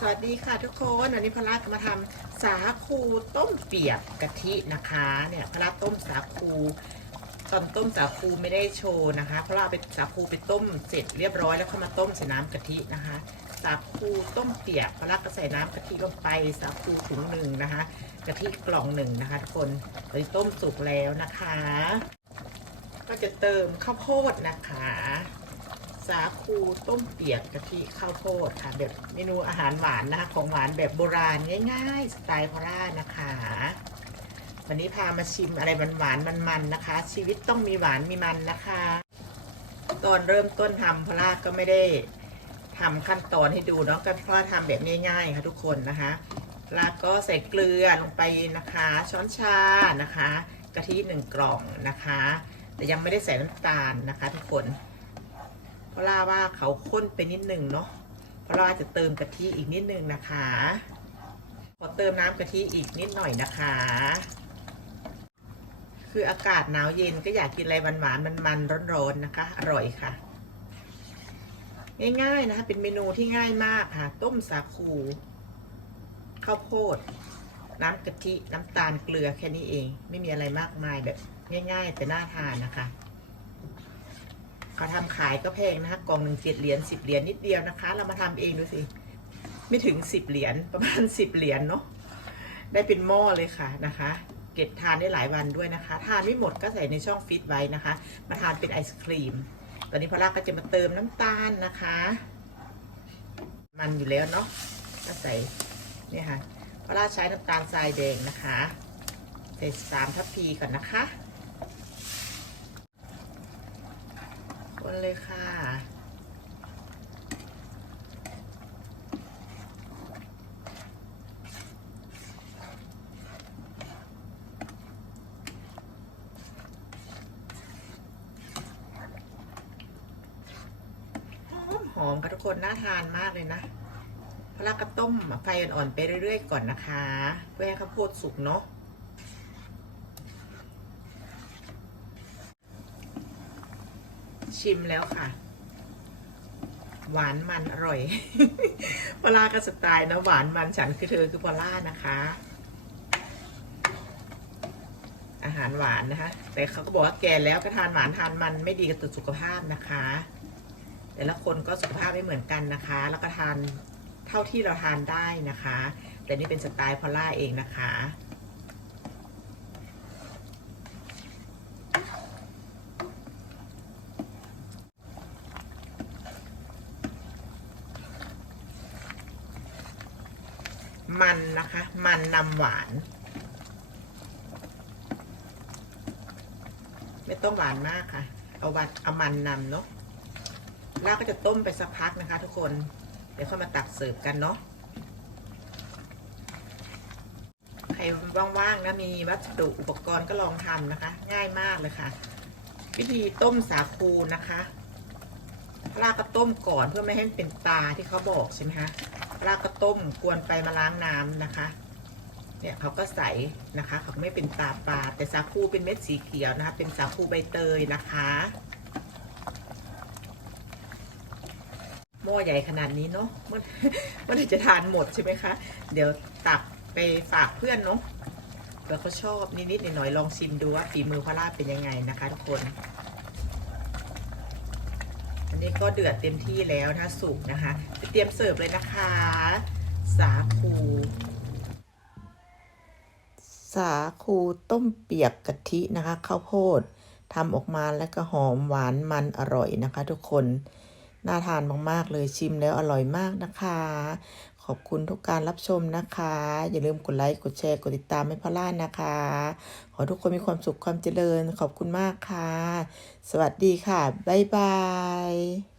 สวัสดีค่ะทุกคนวันนี้พระราชมาทำสาคูต้มเปียกกะทินะคะเนี่ยพระราต้มสาคูตอนต้มสาคูไม่ได้โชว์นะคะเพราะเราเอาไปสาคูไปต้มเสร็จเรียบร้อยแล้วเข้ามาต้มใส่น้ำกะทินะคะ สาคูต้มเปียกพระราชก็ใส่น้ำกะทิลงไปสาคูถุงหนึ่งนะคะกะทิกล่องหนึ่งนะคะทุกคนตอนต้มสุกแล้วนะคะ ก็จะเติมข้าวโพดนะคะ สาคูต้มเปียกกะทิข้าวโพดค่ะ แบบเมนูอาหารหวานนะคะ ของหวานแบบโบราณง่าย ๆ สไตล์พร่านะคะ วันนี้พามาชิมอะไรหวานๆมันๆนะคะ ชีวิตต้องมีหวานมีมันนะคะ ตอนเริ่มต้นทำพร่าก็ไม่ได้ทำขั้นตอนให้ดูเนาะก็เพราะทำแบบง่ายๆค่ะทุกคนนะคะแล้วก็ใส่เกลือลงไปนะคะ ช้อนชานะคะ กะทิหนึ่งกล่องนะคะ แต่ยังไม่ได้ใส่น้ำตาลนะคะทุกคน พราะว่าเขาข้นไปนิดนึงเนาะเพราะล่าจะเติมกะทิอีกนิดนึงนะคะ ขอเติมน้ำกะทิอีกนิดหน่อยนะคะ คืออากาศหนาวเย็นก็อยากกินอะไรหวานๆมันๆร้อนๆนะคะ อร่อยค่ะ ง่ายๆนะคะ เป็นเมนูที่ง่ายมากค่ะ ต้มสาคูข้าวโพด น้ำกะทิ น้ำตาลเกลือแค่นี้เอง ไม่มีอะไรมากมายแบบง่าย ๆ แต่น่าทานนะคะ เขาทำขายก็แพงนะคะกล่องหนึ่งเจ็ดเหรียญสิบเหรียญนิดเดียวนะคะ เรามาทำเองดูสิ ไม่ถึงสิบเหรียญประมาณสิบเหรียญเนาะได้เป็นหม้อเลยค่ะนะคะ เก็บทานได้หลายวันด้วยนะคะ ทานไม่หมดก็ใส่ในช่องฟิตไว้นะคะ มาทานเป็นไอศครีม ตอนนี้พอรักก็จะมาเติมน้ำตาลนะคะ มันอยู่แล้วเนาะก็ใส่เนี่ยค่ะพอรักใช้น้ำตาลทรายแดงนะคะใส่สามทัพพีก่อนนะคะ คนเลยค่ะ หอมค่ะทุกคนน่าทานมากเลยนะพลักกระต้มไฟอ่อนๆไปเรื่อยๆก่อนนะคะ เพื่อให้ข้าวโพดสุกเนาะ ชิมแล้วค่ะ หวานมันอร่อย พอล่าก็สไตล์นะหวานมันฉันคือเธอคือพอล่านะคะ อาหารหวานนะคะ แต่เขาก็บอกว่าแก่แล้วก็ทานหวานทานมันไม่ดีกับต่อสุขภาพนะคะ แต่ละคนก็สุขภาพไม่เหมือนกันนะคะ แล้วก็ทานเท่าที่เราทานได้นะคะ แต่นี่เป็นสไตล์พอล่าเองนะคะ มันนะคะ มันนำหวาน ไม่ต้องหวานมากค่ะ เอาวันเอามันนำเนาะแล้วก็จะต้มไปสักพักนะคะ ทุกคน เดี๋ยวค่อยมาตักเสิร์ฟกันเนาะใครว่างๆนะมีวัสดุอุปกรณ์ก็ลองทำนะคะ ง่ายมากเลยค่ะ วิธีต้มสาคูนะคะลากก็ต้มก่อนเพื่อไม่ให้เป็นตาที่เขาบอกใช่ไหมคะ ลากก็ต้มกวนไปมาล้างน้ำนะคะ เนี่ยเขาก็ใสนะคะเขาไม่เป็นตาปลาแต่สาคูเป็นเม็ดสีเขียวนะคะ เป็นสาคูใบเตยนะคะหม้อใหญ่ขนาดนี้เนาะเมื่อเมื่อจะทานหมดใช่ไหมคะ เดี๋ยวตักไปฝากเพื่อนเนาะแล้วเขาชอบนิดๆหน่อยๆลองชิมดูว่าฝีมือพระราเป็นยังไงนะคะทุกคน อันนี้ก็เดือดเต็มที่แล้วนะสุกนะคะ จะเตรียมเสิร์ฟเลยนะคะ สาคู สาคูต้มเปียกกะทินะคะข้าวโพดทำออกมาแล้วก็หอมหวานมันอร่อยนะคะ ทุกคน น่าทานมากๆเลยชิมแล้วอร่อยมากนะคะ ขอบคุณทุกการรับชมนะคะ อย่าลืมกดไลค์ กดแชร์ กดติดตามให้พล่านะคะ ขอทุกคนมีความสุขความเจริญ ขอบคุณมากค่ะ สวัสดีค่ะ บ๊ายบาย